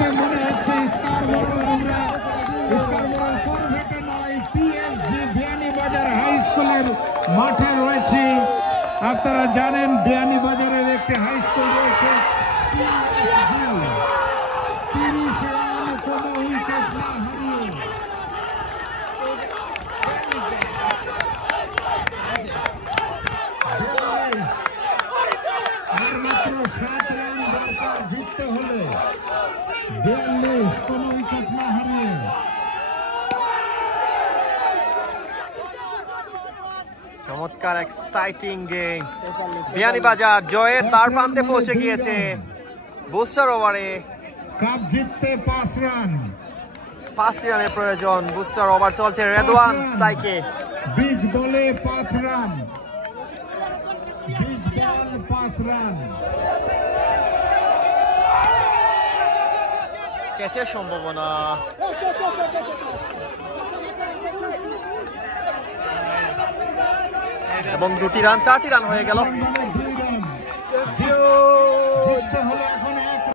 মুহূর্তে মনে হচ্ছে স্কারবোরো আমরা স্কারবোরো করভেটে নয় পিএসজি বিয়ানীবাজার হাই স্কুলের মাঠে রয়েছে। আপনারা জানেন বিয়ানীবাজারের একটি হাই স্কুল রয়েছে। 30 রান কোনো উইকেট না হারিয়ে আর মাত্র 7 রান দরকার জিততে হলে। 42 কোনো উইকেট না হারিয়ে। চমৎকার এক্সাইটিং গেম। বিয়ানীবাজার জয়ের দ্বার প্রান্তে পৌঁছে গিয়েছে। বুস্টার ওভারে কাপ জিততে 5 রান, 5 রানের প্রয়োজন। বুস্টার ওভার চলছে রেদওয়ান স্ট্রাইকে। 20 বলে 5 রান, 20 বল 5 রান। ক্যাচের সম্ভাবনা, এবং 2টি রান, 4টি রান হয়ে গেল। জিততে হলে